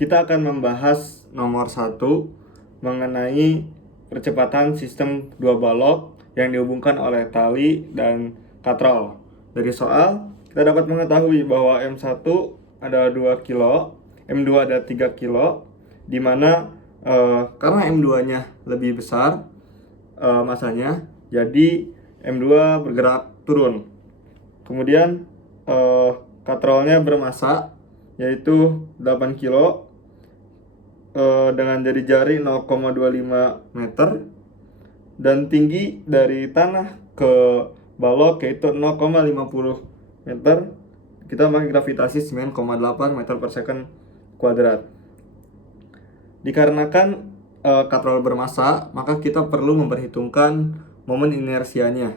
kita akan membahas nomor 1 mengenai percepatan sistem dua balok yang dihubungkan oleh tali dan katrol. Dari soal, kita dapat mengetahui bahwa M1 ada 2 kilo, M2 ada 3 kilo, di mana karena M2-nya lebih besar masanya, jadi M2 bergerak turun. Kemudian katrolnya bermasa yaitu 8 kilo dengan jari-jari 0,25 meter dan tinggi dari tanah ke balok yaitu 0,50 meter. Kita pakai gravitasi 9,8 meter per second kuadrat. Dikarenakan katrol bermassa, maka kita perlu memperhitungkan momen inersianya.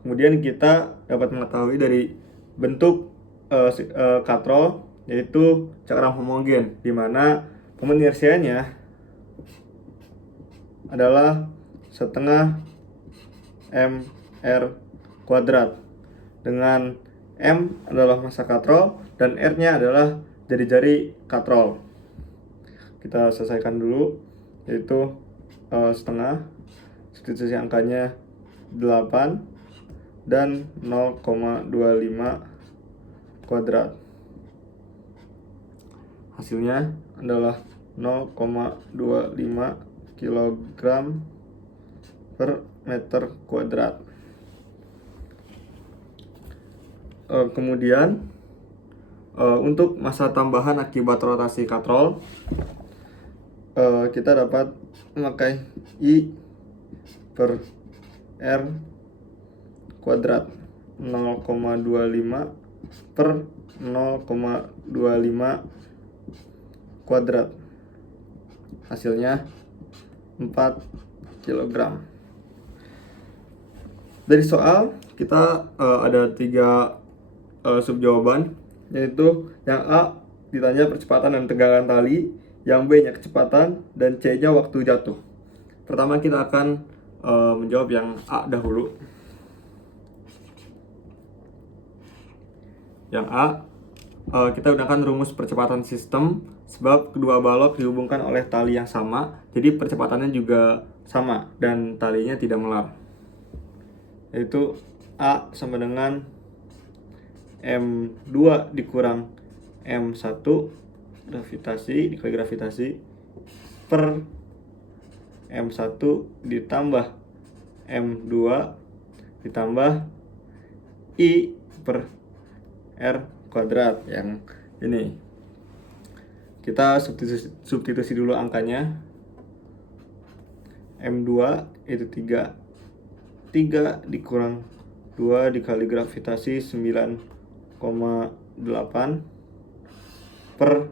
Kemudian kita dapat mengetahui dari bentuk katrol yaitu cakram homogen, di mana momen inersianya adalah setengah mr kuadrat, dengan m adalah massa katrol dan r-nya adalah jari-jari katrol. Kita selesaikan dulu, yaitu setengah, substitusi angkanya 8 dan 0,25 kuadrat. Hasilnya adalah 0,25 kg per meter kuadrat. Kemudian untuk massa tambahan akibat rotasi katrol, kita dapat memakai I per R kuadrat 0,25 per 0,25 kuadrat. Hasilnya 4 kg. Dari soal kita ada 3 subjawaban, yaitu yang A ditanya percepatan dan tegangan tali, yang B nya kecepatan, dan C nya waktu jatuh. Pertama kita akan menjawab yang A dahulu. Yang A, kita gunakan rumus percepatan sistem sebab kedua balok dihubungkan oleh tali yang sama, jadi percepatannya juga sama dan talinya tidak melar, yaitu A sama dengan M2 dikurang M1 gravitasi dikali gravitasi per M1 ditambah M2 ditambah I per R kuadrat. Yang ini kita substitusi dulu angkanya. M2 itu 3 dikurang 2 dikali gravitasi 9,8 per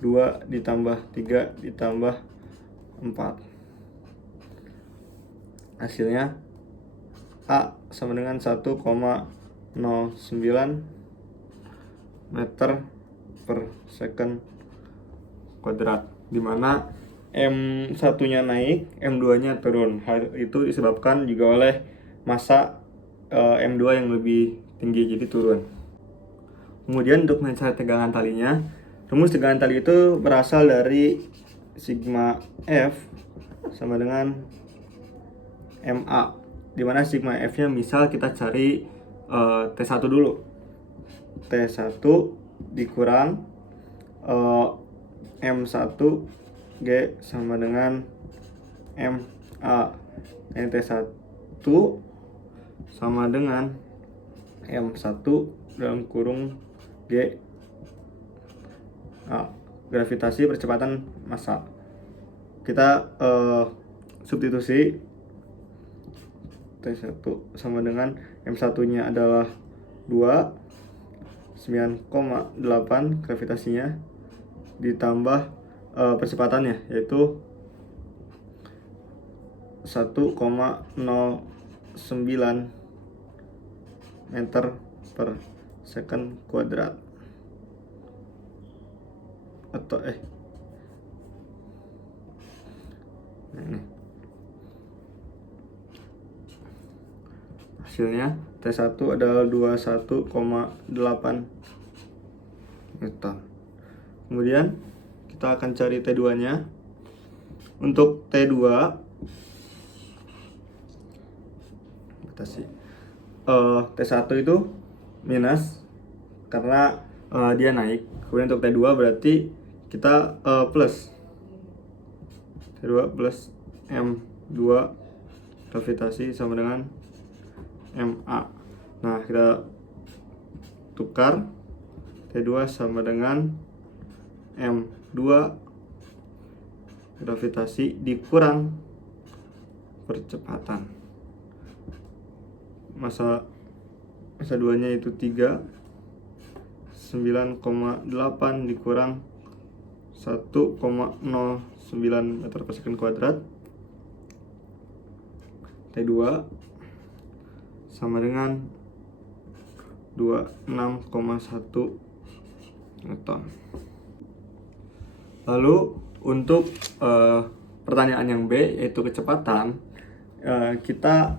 2 ditambah 3 ditambah 4. Hasilnya A sama dengan 1,09 meter per second kuadrat, dimana M1 nya naik, M2 nya turun. Hal itu disebabkan juga oleh massa M2 yang lebih tinggi, jadi turun. Kemudian untuk mencari tegangan talinya, rumus tegangan tali itu berasal dari sigma F sama dengan MA, dimana sigma F nya misal kita cari T1 dulu. T1 dikurang M1 G sama dengan MA. T1 sama dengan M1 dalam kurung G gravitasi percepatan massa. Kita substitusi T1 sama dengan M1 nya adalah 2, 9,8 gravitasinya ditambah percepatannya yaitu 1,09 meter per second kuadrat. Atau ini hasilnya T1 adalah 21,8 meter. Kemudian kita akan cari T2 nya. Untuk T2 T1 itu minus karena dia naik. Kemudian untuk T2 berarti kita plus T2 plus M2 gravitasi sama dengan MA. Nah, kita tukar T2 sama dengan M2 gravitasi dikurang percepatan. Masa 2-nya itu 3, 9,8 dikurang 1,09 meter per second kuadrat. T2 sama dengan 26,1 Newton. Lalu untuk pertanyaan yang B, yaitu kecepatan, kita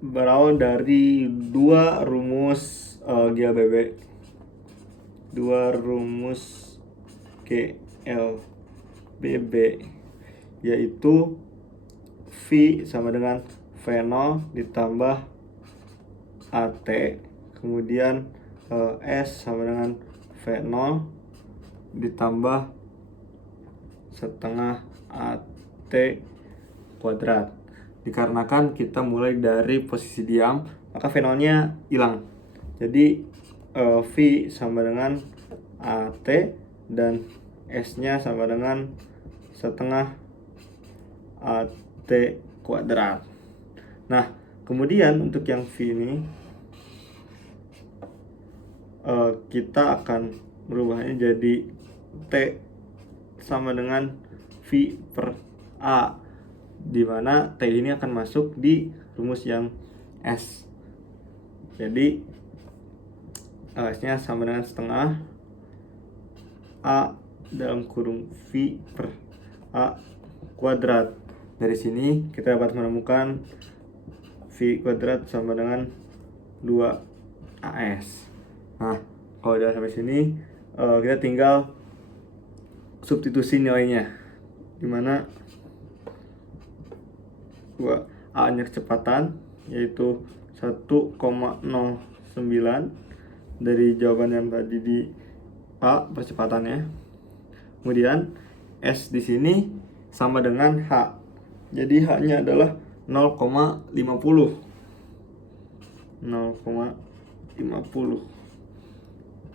berawal dari dua rumus GLBB, yaitu V sama dengan V0 ditambah AT, kemudian S sama dengan V0 ditambah setengah AT kuadrat. Dikarenakan kita mulai dari posisi diam, maka V0 nya hilang. Jadi V sama dengan AT dan S nya sama dengan setengah AT kuadrat. Nah, kemudian untuk yang V ini kita akan merubahnya jadi T sama dengan V per A, di mana T ini akan masuk di rumus yang S. Jadi S nya sama dengan setengah A dalam kurung V per A kuadrat. Dari sini kita dapat menemukan V kuadrat sama dengan 2AS. Nah, kalau udah sampai sini kita tinggal substitusi nilainya, dimana 2A nya kecepatan yaitu 1,09 dari jawaban yang tadi di A percepatannya. Kemudian S di sini sama dengan H. Jadi H-nya adalah 0,50.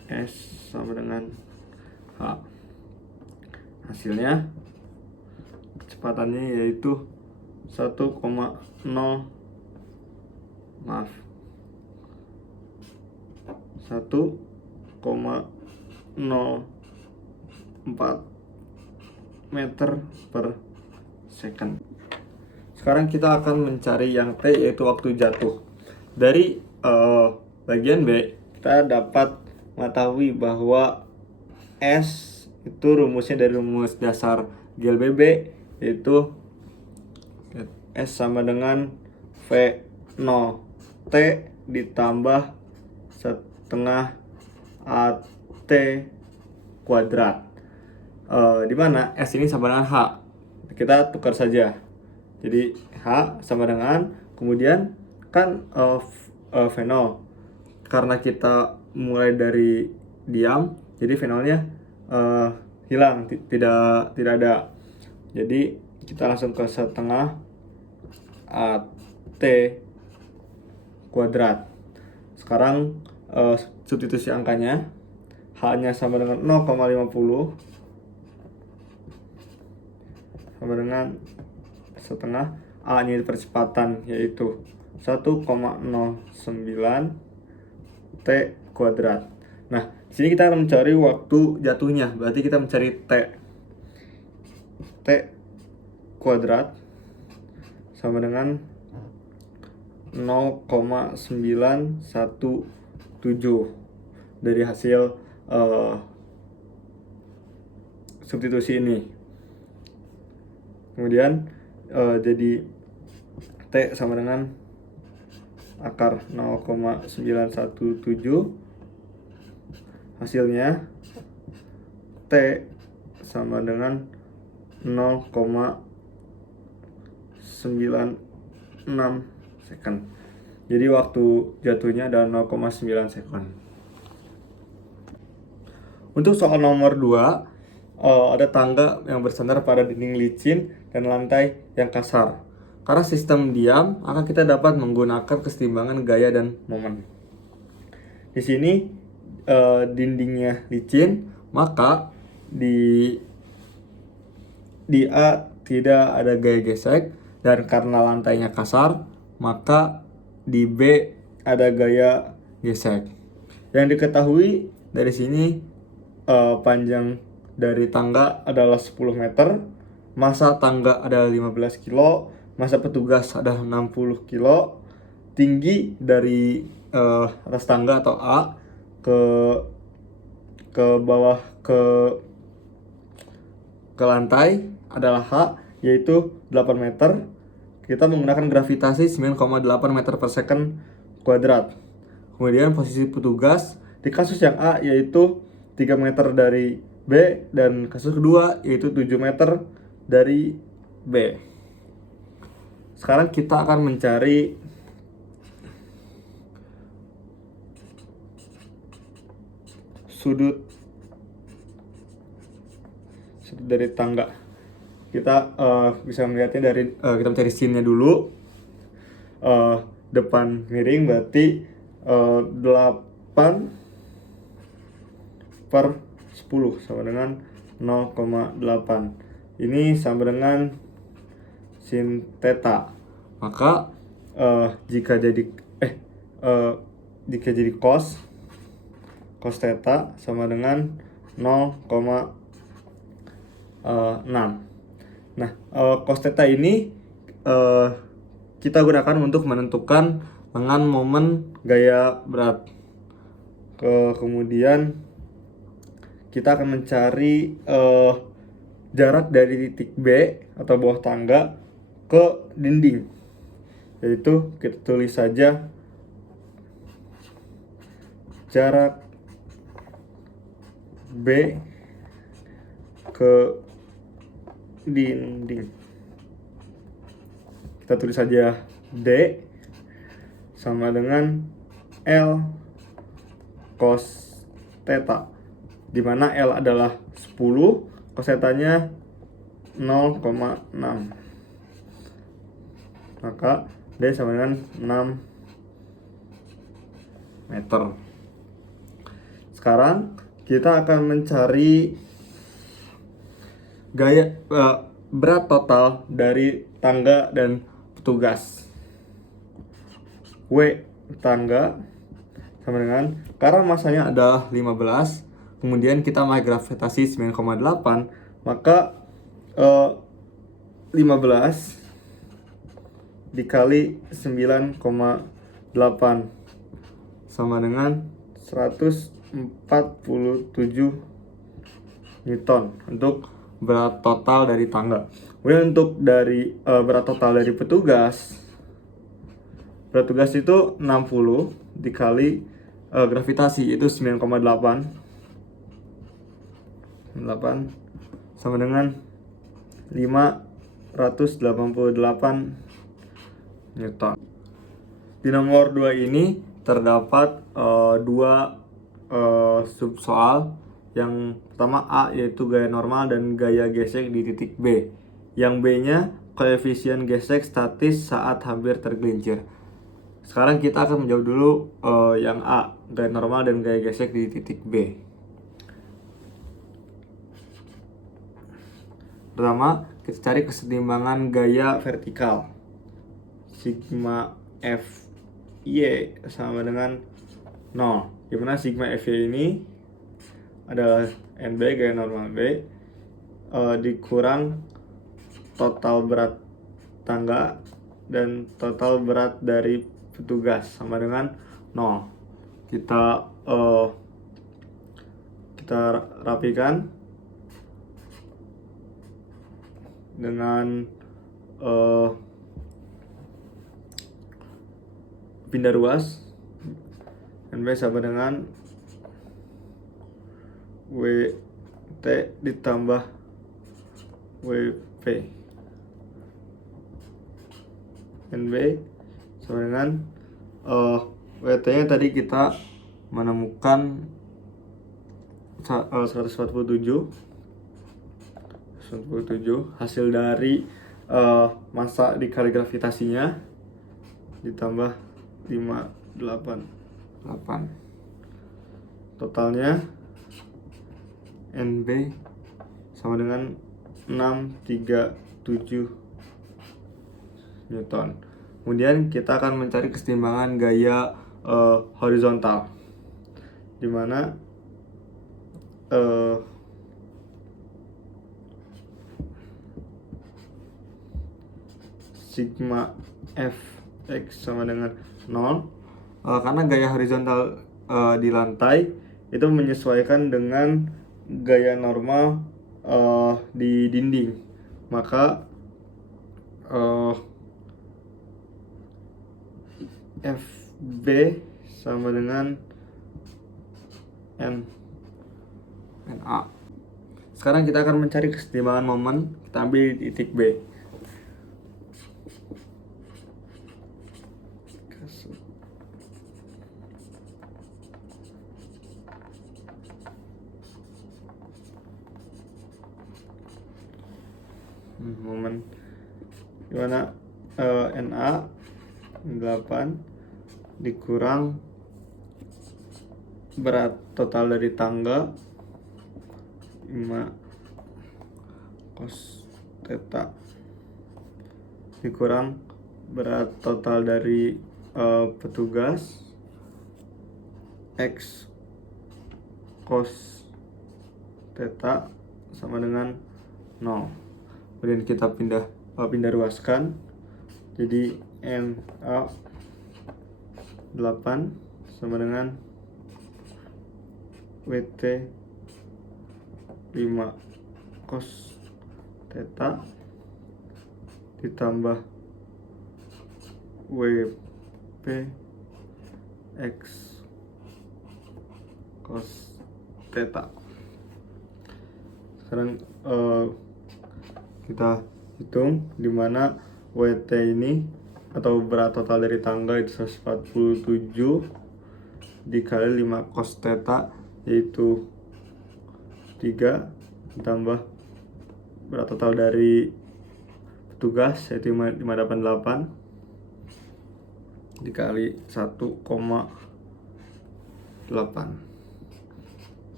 S sama dengan H. Hasilnya kecepatannya yaitu 1,04 meter per second. Sekarang kita akan mencari yang T, yaitu waktu jatuh. Dari bagian B kita dapat mengetahui bahwa S itu rumusnya dari rumus dasar GLBB, yaitu S sama dengan V0 T ditambah setengah AT kuadrat, di mana S ini sama dengan H. Kita tukar saja. Jadi H sama dengan, kemudian kan V0, karena kita mulai dari diam, jadi V0 nya hilang, tidak ada. Jadi kita langsung ke setengah AT kuadrat. Sekarang substitusi angkanya, H nya sama dengan 0,50 sama dengan setengah, A nya percepatan yaitu 1,09 T kuadrat. Nah, di sini kita akan mencari waktu jatuhnya, berarti kita mencari T kuadrat sama dengan 0,917 dari hasil substitusi ini. Kemudian jadi T sama dengan akar 0,917, hasilnya T sama dengan 0,96 second. Jadi waktu jatuhnya adalah 0,9 second. Untuk soal nomor 2, ada tangga yang bersandar pada dinding licin dan lantai yang kasar. Karena sistem diam, maka kita dapat menggunakan kesetimbangan gaya dan momen. Di sini dindingnya licin, maka di A tidak ada gaya gesek, dan karena lantainya kasar, maka di B ada gaya gesek. Yang diketahui dari sini panjang dari tangga adalah 10 meter, massa tangga adalah 15 kilo, massa petugas adalah 60 kilo, tinggi dari atas tangga atau A ke bawah ke lantai adalah H, yaitu 8 meter. Kita menggunakan gravitasi 9,8 meter per second kuadrat. Kemudian posisi petugas di kasus yang A yaitu 3 meter dari B, dan kasus kedua yaitu 7 meter dari B. Sekarang kita akan mencari sudut dari tangga. Kita bisa melihatnya dari kita mencari scene-nya dulu. Depan miring berarti 8 per 10 sama dengan 0,8. Ini sama dengan sin theta. Maka jika jadi cos theta sama dengan 0,6. Nah, cos theta ini kita gunakan untuk menentukan dengan momen gaya berat. Kemudian kita akan mencari jarak dari titik B atau bawah tangga ke dinding, yaitu kita tulis saja jarak B ke dinding. Kita tulis saja D sama dengan L cos theta, di mana L adalah 10, cos theta-nya 0,6. Maka D sama dengan 6 meter. Sekarang kita akan mencari gaya berat total dari tangga dan petugas. W tangga sama dengan, karena masanya adalah 15, kemudian kita pakai gravitasi 9,8, maka 15 dikali 9,8 sama dengan 147 Newton untuk berat total dari tangga. Kemudian untuk dari berat total dari petugas, berat tugas itu 60 dikali gravitasi itu 9,8 sama dengan 588 Newton. Di nomor 2 ini terdapat dua sub soal. Yang pertama A yaitu gaya normal dan gaya gesek di titik B. Yang B-nya koefisien gesek statis saat hampir tergelincir. Sekarang kita akan menjawab dulu yang A, gaya normal dan gaya gesek di titik B. Pertama, kita cari kesetimbangan gaya vertikal. Sigma Fy sama dengan 0. Dimana sigma Fy ini adalah NB, gaya normal B, dikurang total berat tangga dan total berat dari petugas sama dengan 0. Kita rapikan dengan pindah ruas. NB sama dengan W T ditambah WP NB sama dengan WT nya tadi kita menemukan 147 hasil dari massa dikali gravitasinya ditambah 588. Totalnya NB sama dengan 637 Newton. Kemudian kita akan mencari kesetimbangan gaya horizontal, di mana sigma Fx sama dengan 0, karena gaya horizontal di lantai itu menyesuaikan dengan gaya normal di dinding, maka FB sama dengan NA. Sekarang kita akan mencari kesetimbangan momen. Kita ambil di titik B. Momen dimana NA 8 dikurang berat total dari tangga 5 cos theta dikurang berat total dari petugas X cos theta sama dengan 0. Kemudian kita pindah ruaskan, jadi NA 8 sama dengan WT 5 cos theta ditambah WP X cos theta. Sekarang kita hitung di mana WT ini atau berat total dari tangga itu 147 dikali 5 cos theta, yaitu 3, ditambah berat total dari petugas yaitu 588 dikali 1,8.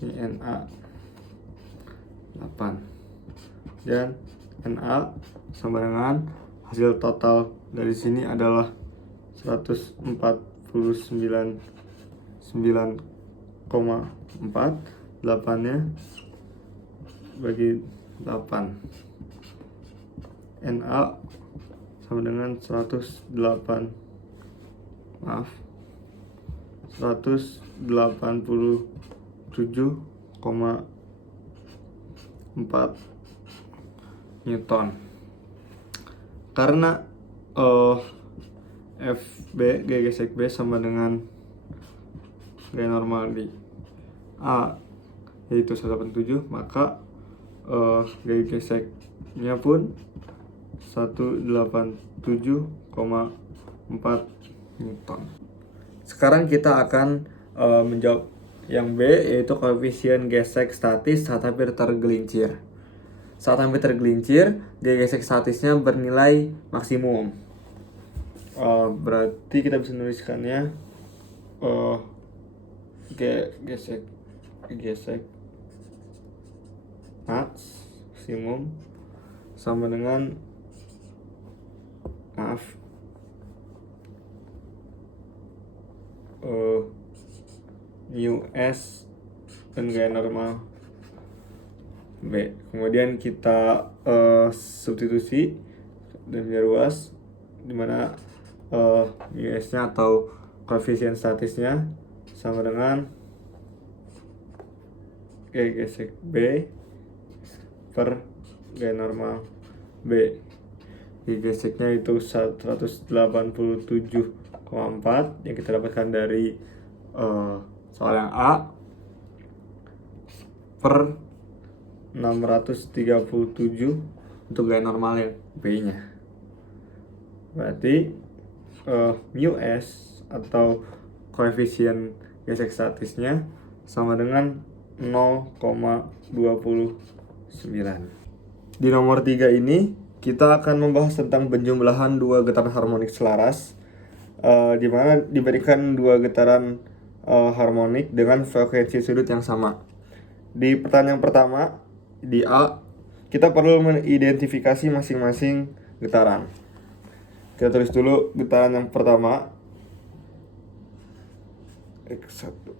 Ini NA 8 dan NA sama dengan hasil total dari sini adalah 149,9,4. 8-nya bagi 8. NA sama dengan 187,4 Newton. Karena FB gaya gesek B sama dengan gaya normal di A yaitu 187, maka gaya geseknya pun 187,4 Newton. Sekarang kita akan menjawab yang B, yaitu koefisien gesek statis saat hampir tergelincir. Saat hampir tergelincir, gaya gesek statisnya bernilai maksimum. Berarti kita bisa menuliskannya gesek maksimum sama dengan mu S dan gaya normal B. Kemudian kita substitusi dan biar luas, dimana mu S nya atau koefisien statisnya sama dengan gaya gesek B per gaya normal B. Gaya geseknya itu 187,4 yang kita dapatkan dari soal yang A, per 637 untuk gaya normalnya B-nya. Berarti mu S atau koefisien gesek statisnya sama dengan 0,29. Di nomor 3 ini kita akan membahas tentang penjumlahan dua getaran harmonik selaras, di mana diberikan dua getaran harmonik dengan frekuensi sudut yang sama. Di pertanyaan pertama, di A, kita perlu mengidentifikasi masing-masing getaran. Kita tulis dulu getaran yang pertama, X1.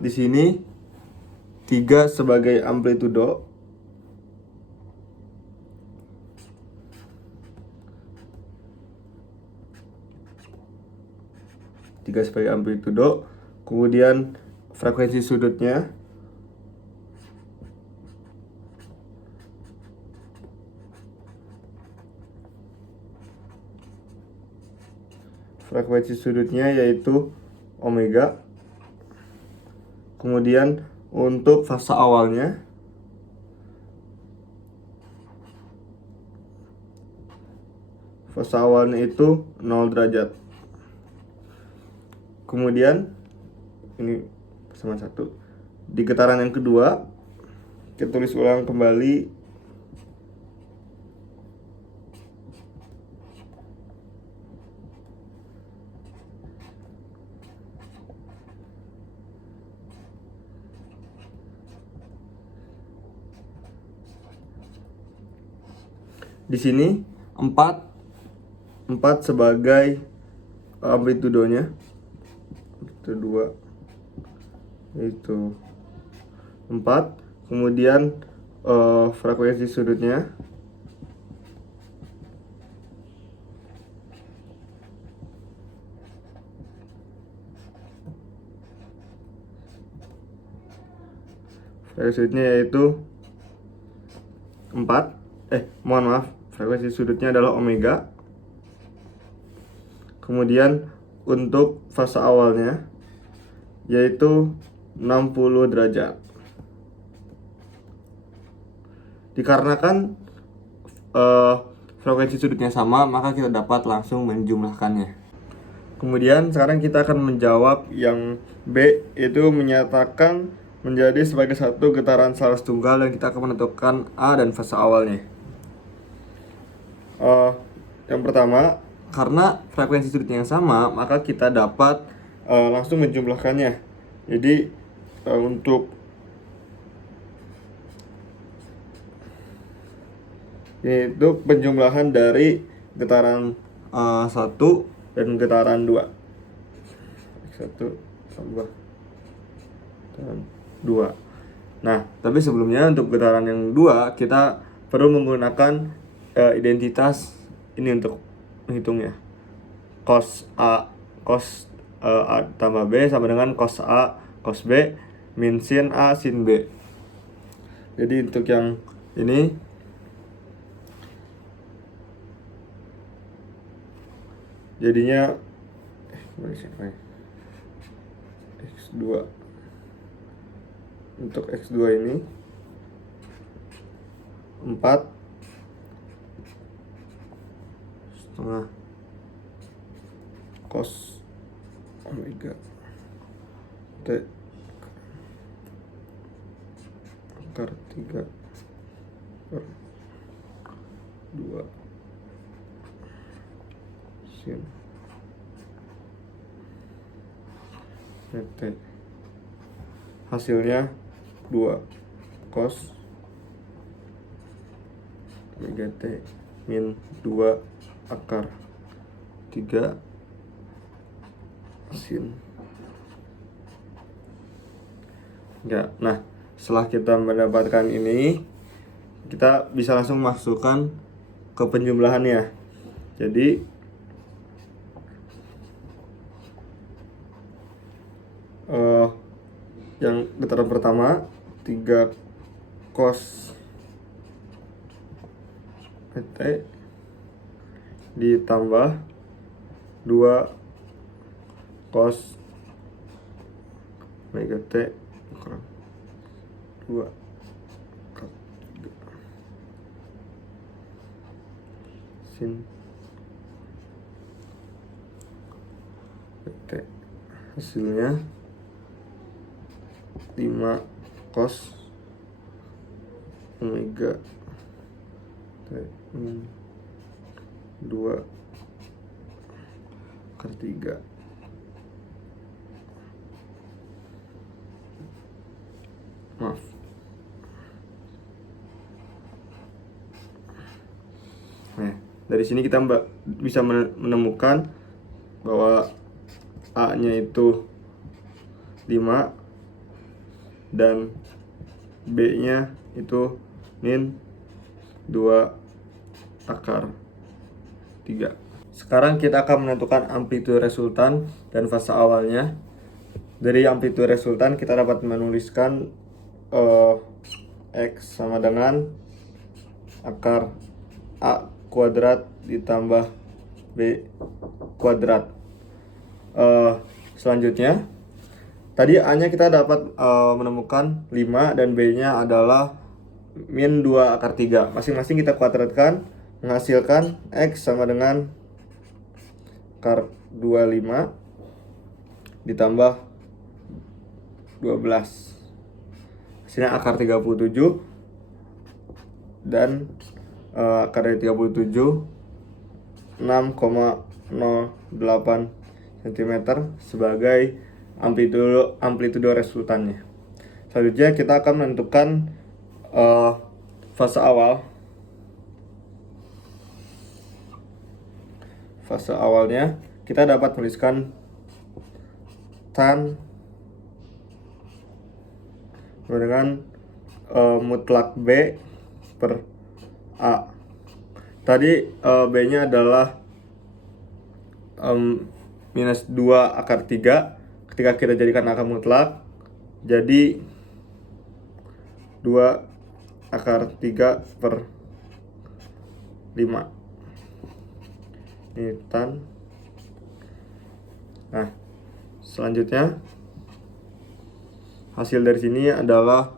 Di sini 3 sebagai amplitudo, kemudian frekuensi sudutnya yaitu omega. Kemudian untuk fase awalnya itu 0 derajat. Kemudian ini sama 1. Di getaran yang kedua kita tulis ulang kembali di sini 4 sebagai amplitudonya, itu 2 itu 4. Kemudian frekuensi sudutnya yaitu 4. Frekuensi sudutnya adalah omega. Kemudian untuk fase awalnya yaitu 60 derajat. Dikarenakan frekuensi sudutnya sama, maka kita dapat langsung menjumlahkannya. Kemudian sekarang kita akan menjawab yang B, itu menyatakan menjadi sebagai satu getaran selaras tunggal, dan kita akan menentukan A dan fase awalnya. Yang pertama, karena frekuensi sudutnya yang sama, maka kita dapat langsung menjumlahkannya. Jadi untuk itu penjumlahan dari getaran 1 dan getaran 2. 1 tambah getaran 2. Nah, tapi sebelumnya untuk getaran yang 2 kita perlu menggunakan identitas ini untuk menghitungnya. Cos A tambah B sama dengan cos A cos B min sin A sin B. Jadi untuk yang ini jadinya X2. Untuk X2 ini 4 setengah cos omega T akar 3 per 2 sin T. Hasilnya 2 cos omega T min 2 akar 3 sin. Ya, nah setelah kita mendapatkan ini, kita bisa langsung masukkan ke penjumlahannya. Jadi yang getaran pertama 3 cos PT ditambah 2 cos omega T kurang 2 cos 3 sin PT. Hasilnya 5 cos omega T min 2 akar 3. Maaf. Nah, dari sini kita bisa menemukan bahwa A-nya itu 5 dan B-nya itu min 2 akar 3. Sekarang kita akan menentukan amplitude resultan dan fase awalnya. Dari amplitude resultan kita dapat menuliskan X sama dengan akar A kuadrat ditambah B kuadrat. Selanjutnya tadi A-nya kita dapat menemukan 5 dan B-nya adalah min 2 akar 3. Masing-masing kita kuadratkan menghasilkan X sama dengan akar 25 ditambah 12. Hasilnya akar 37 dan akar dari 37 6,08 cm sebagai amplitude resultannya. Selanjutnya kita akan menentukan fase awal. Fase awalnya kita dapat menuliskan tan dengan mutlak B per A. Tadi B-nya adalah minus 2 akar 3. Ketika kita jadikan angka mutlak, jadi 2 akar 3 per 5. Ini tan. Nah, selanjutnya hasil dari sini adalah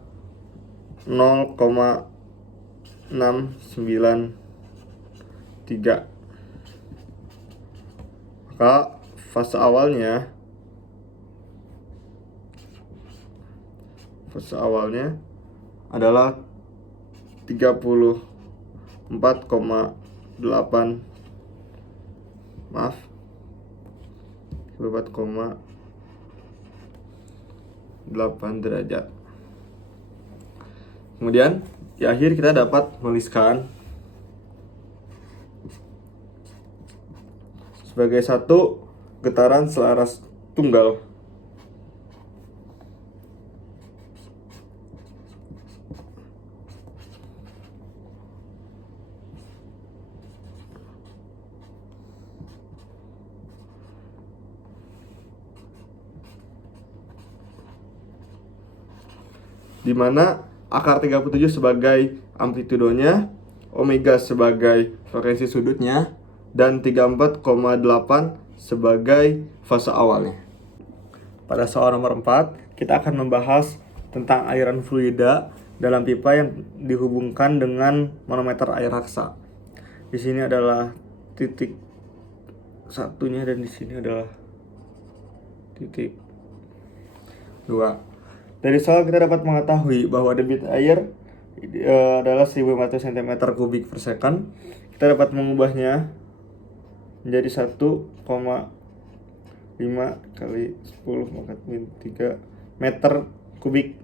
0,693. Maka fase awalnya adalah 34,8 derajat. Kemudian di akhir kita dapat menuliskan sebagai satu getaran selaras tunggal di mana akar 37 sebagai amplitudonya, omega sebagai frekuensi sudutnya, dan 34,8 sebagai fase awalnya. Pada soal nomor 4, kita akan membahas tentang aliran fluida dalam pipa yang dihubungkan dengan manometer air raksa. Di sini adalah titik satunya dan di sini adalah titik 2. Dari soal kita dapat mengetahui bahwa debit air adalah 1500 cm3 per second. Kita dapat mengubahnya menjadi 1,5 kali 10 pangkat min 3 meter kubik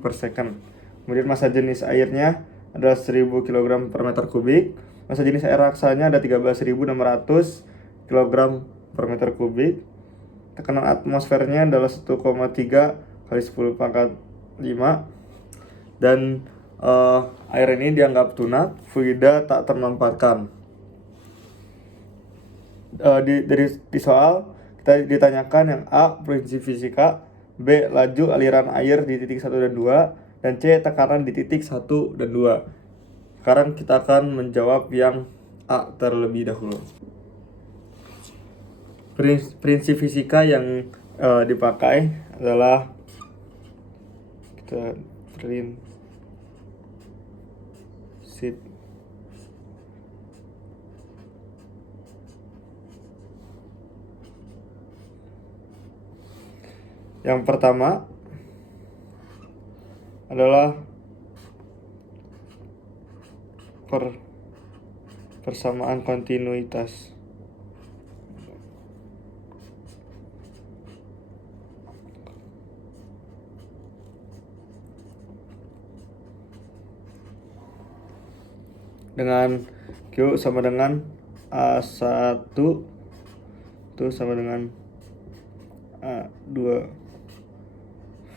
per second. Kemudian massa jenis airnya adalah 1000 kg per meter kubik. Massa jenis air raksanya ada 13.600 kg per meter kubik. Tekanan atmosfernya adalah 1,3 kali 10 pangkat 5. Dan air ini dianggap tunak, fluida tak termanfaatkan. Di soal kita ditanyakan yang A prinsip fisika, B laju aliran air di titik 1 dan 2, dan C tekanan di titik 1 dan 2. Sekarang kita akan menjawab yang A terlebih dahulu. Prinsip fisika yang dipakai adalah prinsip yang pertama adalah persamaan kontinuitas. Dengan Q sama dengan A1 itu sama dengan A2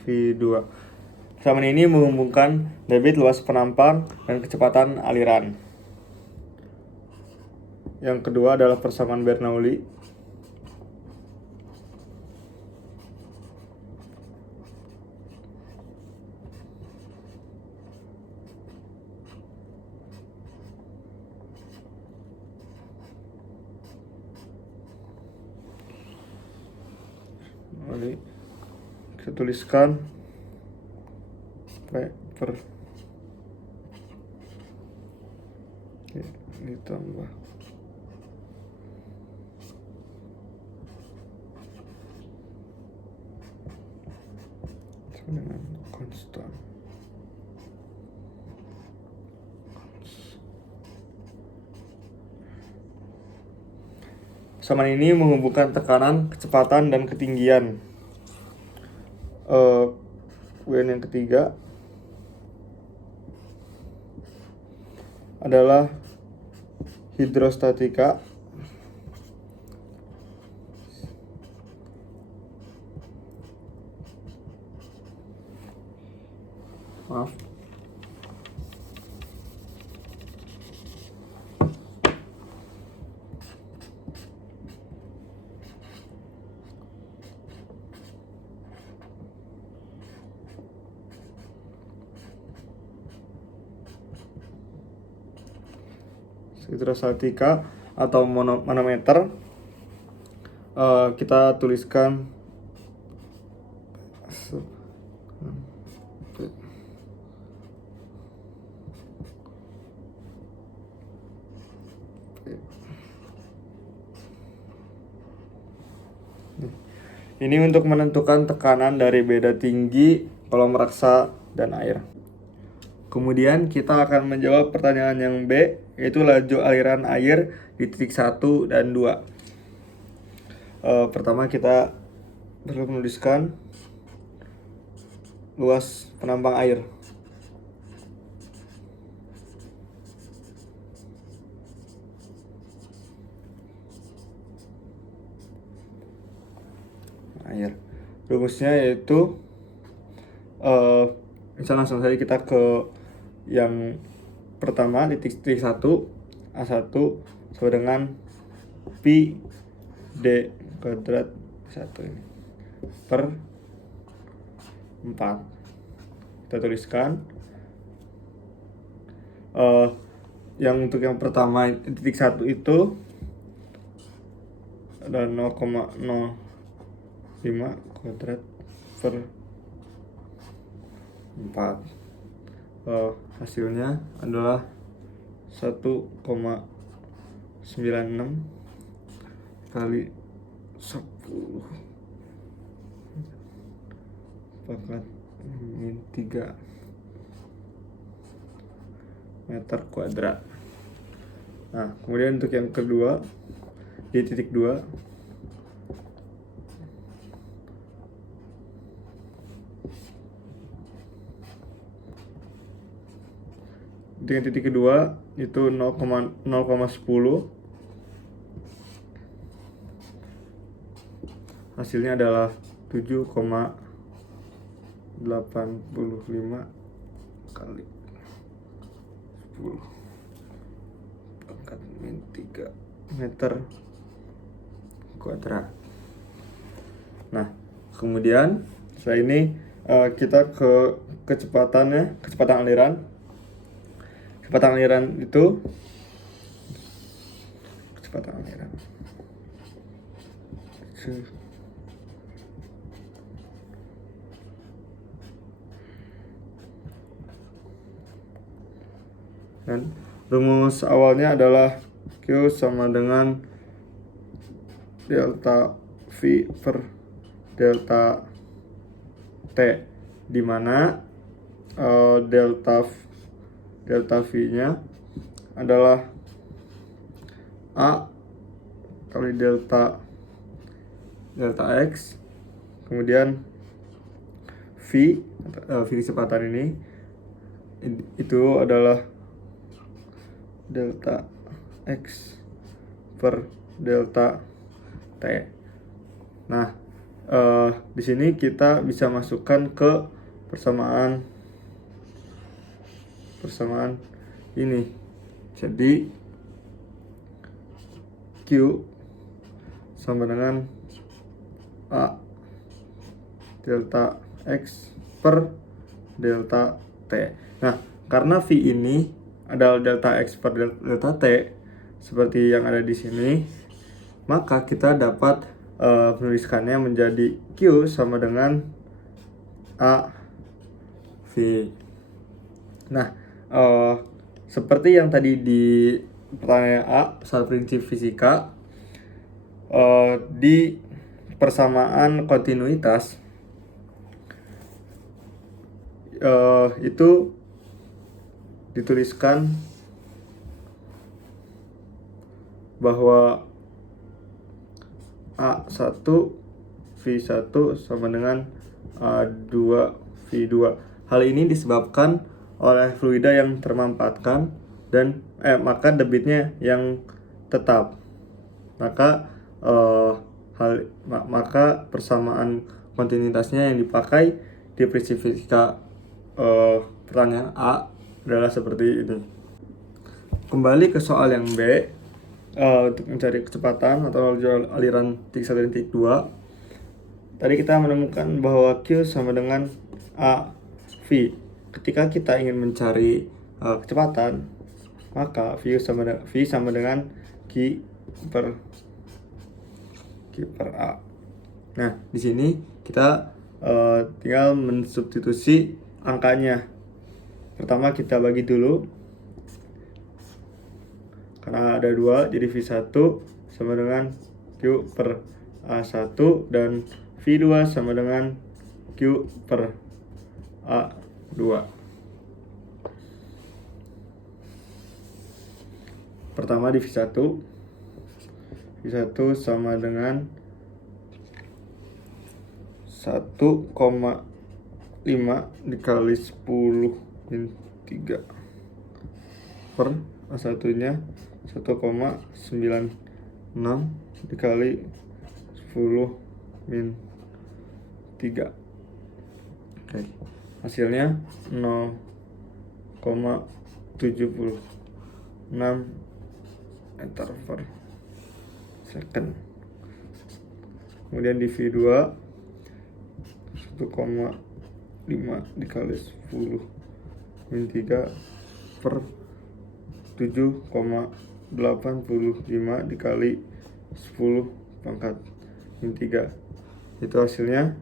V2. Persamaan ini menghubungkan debit luas penampang dan kecepatan aliran. Yang kedua adalah persamaan Bernoulli. Mari kita tuliskan P per ditambah dengan konstan. Persamaan ini menghubungkan tekanan, kecepatan, dan ketinggian. Kemudian yang ketiga adalah hidrostatika. Maaf. Hidrostatika atau manometer, kita tuliskan ini untuk menentukan tekanan dari beda tinggi kolam raksa dan air. Kemudian kita akan menjawab pertanyaan yang B, yaitu laju aliran air di titik 1 dan 2. Pertama kita perlu menuliskan luas penambang air. Rumusnya yaitu misalnya langsung saja kita ke yang pertama, di titik 1, A1 sama dengan pi D kuadrat 1 ini per 4. Kita tuliskan yang untuk yang pertama titik 1 itu ada 0,05 kuadrat per 4. Hasilnya adalah 1,96 kali 10 pangkat min 3 meter kuadrat. Nah, kemudian untuk yang kedua di titik 2 dengan titik kedua itu 0,10 hasilnya adalah 7,85 kali 10 pangkat min 3 meter kuadrat. Nah, kemudian setelah ini kita ke kecepatan aliran. kecepatan aliran itu kecepatan aliran dan rumus awalnya adalah Q sama dengan delta V per delta T, di mana delta V-nya adalah A kali delta X, kemudian V kecepatan ini itu adalah delta X per delta T. Nah, di sini kita bisa masukkan ke persamaan ini. Jadi Q sama dengan A delta X per delta T. Nah, karena V ini adalah delta X per delta T seperti yang ada di sini, maka kita dapat menuliskannya menjadi Q sama dengan A V. Nah, seperti yang tadi di pertanyaan A, soal prinsip fisika, di persamaan kontinuitas itu dituliskan bahwa A1 V1 sama dengan A2 V2. Hal ini disebabkan oleh fluida yang termanfaatkan dan maka debitnya yang tetap. Maka maka persamaan kontinuitasnya yang dipakai di prinsip fisika pertanyaan A adalah seperti ini. Kembali ke soal yang B, untuk mencari kecepatan atau aliran titik 1 dan titik 2. Tadi kita menemukan bahwa Q sama dengan A V. Ketika kita ingin mencari kecepatan, maka V sama dengan Q per A. Nah, di sini kita tinggal mensubstitusi angkanya. Pertama kita bagi dulu, karena ada 2, jadi V1 sama dengan Q per A1 dan V2 sama dengan Q per A2. Pertama di V1 sama dengan 1,5 dikali 10 min 3 per A1 nya 1,96 dikali 10 min 3. Oke. Hasilnya 0,76 meter per second. Kemudian di V2 1,5 dikali 10 min 3 per 7,85 dikali 10 pangkat min 3. Itu hasilnya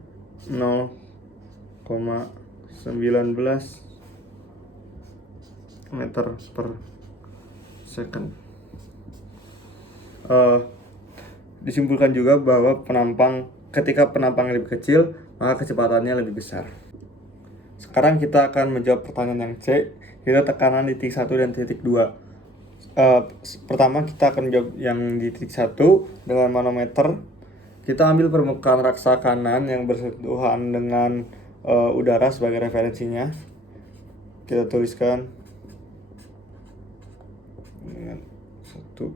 0,19 meter per second. Disimpulkan juga bahwa ketika penampangnya lebih kecil, maka kecepatannya lebih besar. Sekarang kita akan menjawab pertanyaan yang C, yaitu tekanan di titik 1 dan titik 2. Pertama kita akan menjawab yang di titik 1 dengan manometer. Kita ambil permukaan raksa kanan yang bersentuhan dengan udara sebagai referensinya. Kita tuliskan dengan 1,03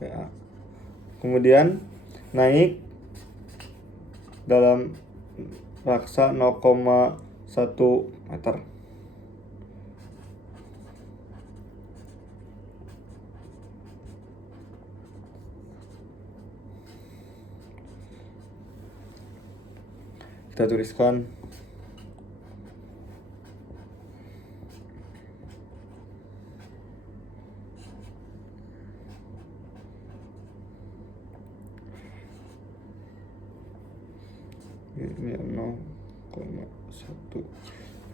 PA. Kemudian naik dalam raksa 0,1 meter. kita tuliskan ini 0,1.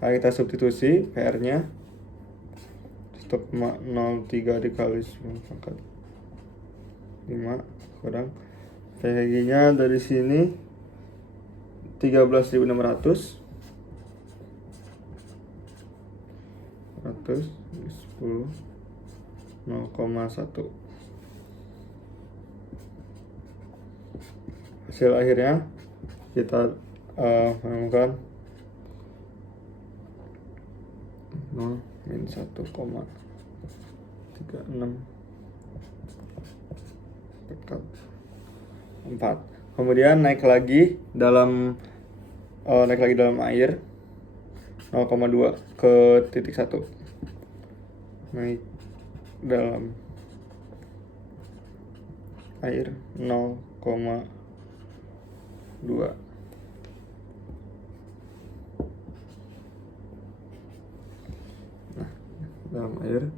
Nah, kita substitusi PR-nya 1,03 dikali 9 pangkat 5 kurang PHG-nya dari sini 13.600 10 0,1. Hasil akhirnya kita menemukan 0 min 1,36 dekat 4. Kemudian naik lagi dalam air 0,2 ke titik 1. Naik dalam air 0,2. Nah, dalam air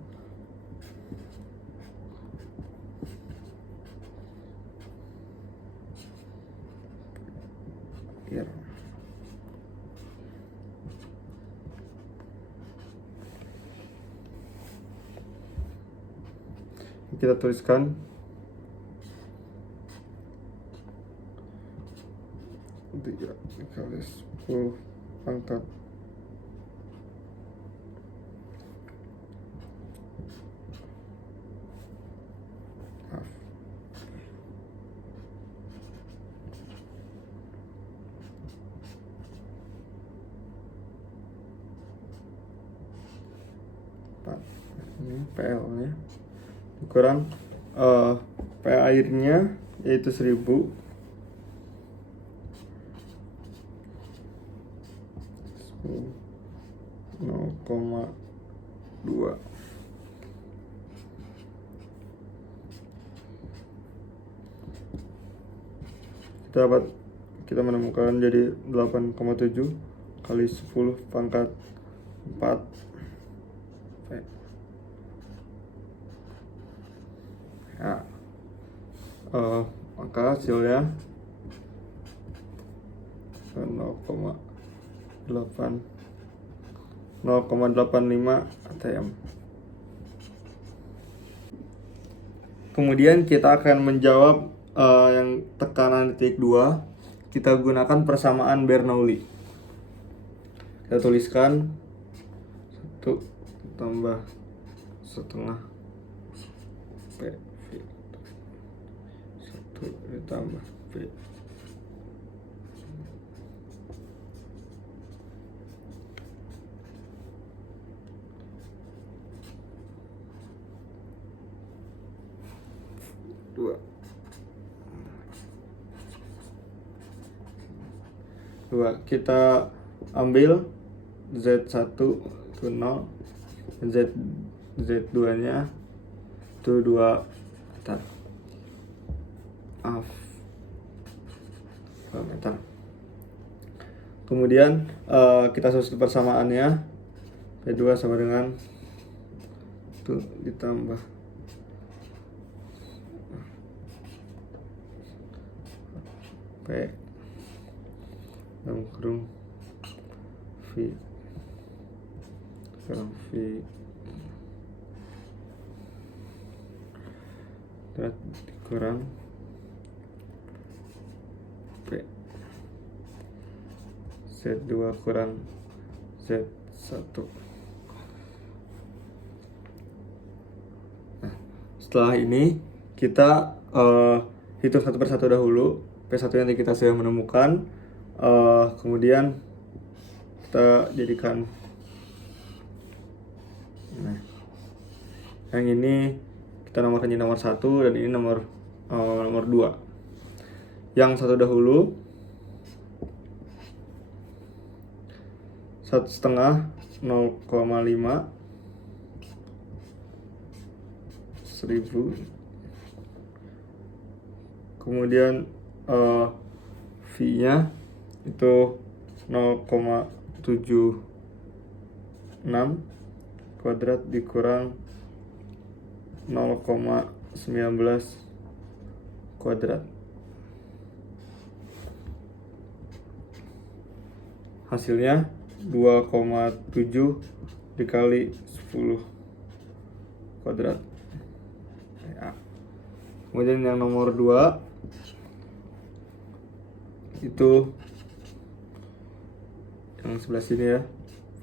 kita tuliskan 3 kali 10 pangkat 4. Ini PL nya ukuran PL airnya yaitu 1000 0,2. Kita menemukan jadi 8,7 kali 10 pangkat 4 ya. Maka hasilnya 0,85 atm. Kemudian kita akan menjawab yang tekanan titik 2. Kita gunakan persamaan Bernoulli. Kita tuliskan 1 tambah setengah PV 1 ditambah P 2. Kita ambil Z1 itu 0, Z2 nya itu 2 meter. Kemudian kita susun persamaannya, P2 sama dengan itu ditambah P dalam kurung V kurang V kurang P Z2 kurang Z1. Nah, setelah ini kita hitung satu persatu dahulu. P1 yang kita sudah menemukan, kemudian kita jadikan, nah, yang ini kita nomorkan jadi nomor 1 dan ini nomor 2. Yang satu dahulu 1/2 0,5 1000. Kemudian V nya itu 0,76 kuadrat dikurang 0,19 kuadrat. Hasilnya 2,7 dikali 10 kuadrat. Ya. Kemudian yang nomor 2 itu yang sebelah sini ya,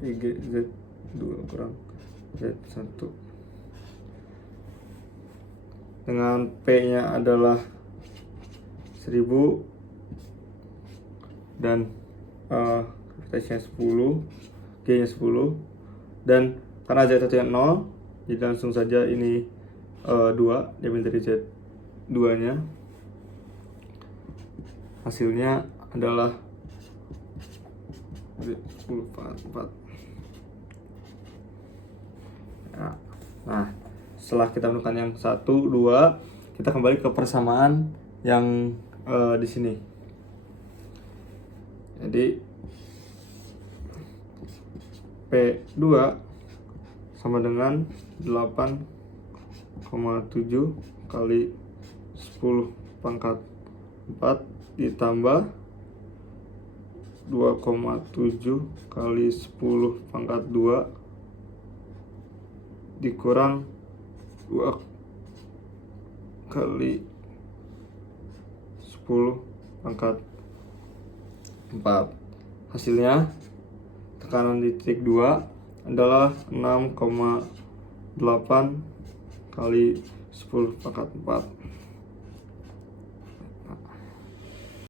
VG Z2 kurang Z1 dengan P-nya adalah 1000 dan gravitasinya 10, G-nya 10, dan karena Z1 nya 0, jadi langsung saja ini 2 diambil dari Z2 nya. Hasilnya adalah 10 4. Nah, setelah kita menemukan yang 1, 2, kita kembali ke persamaan yang di sini. Jadi P2 sama dengan 8,7 kali 10 pangkat 4 ditambah 2,7 kali 10 pangkat 2 dikurang 2 kali 10 pangkat 4. Hasilnya tekanan di titik 2 adalah 6,8 kali 10 pangkat 4.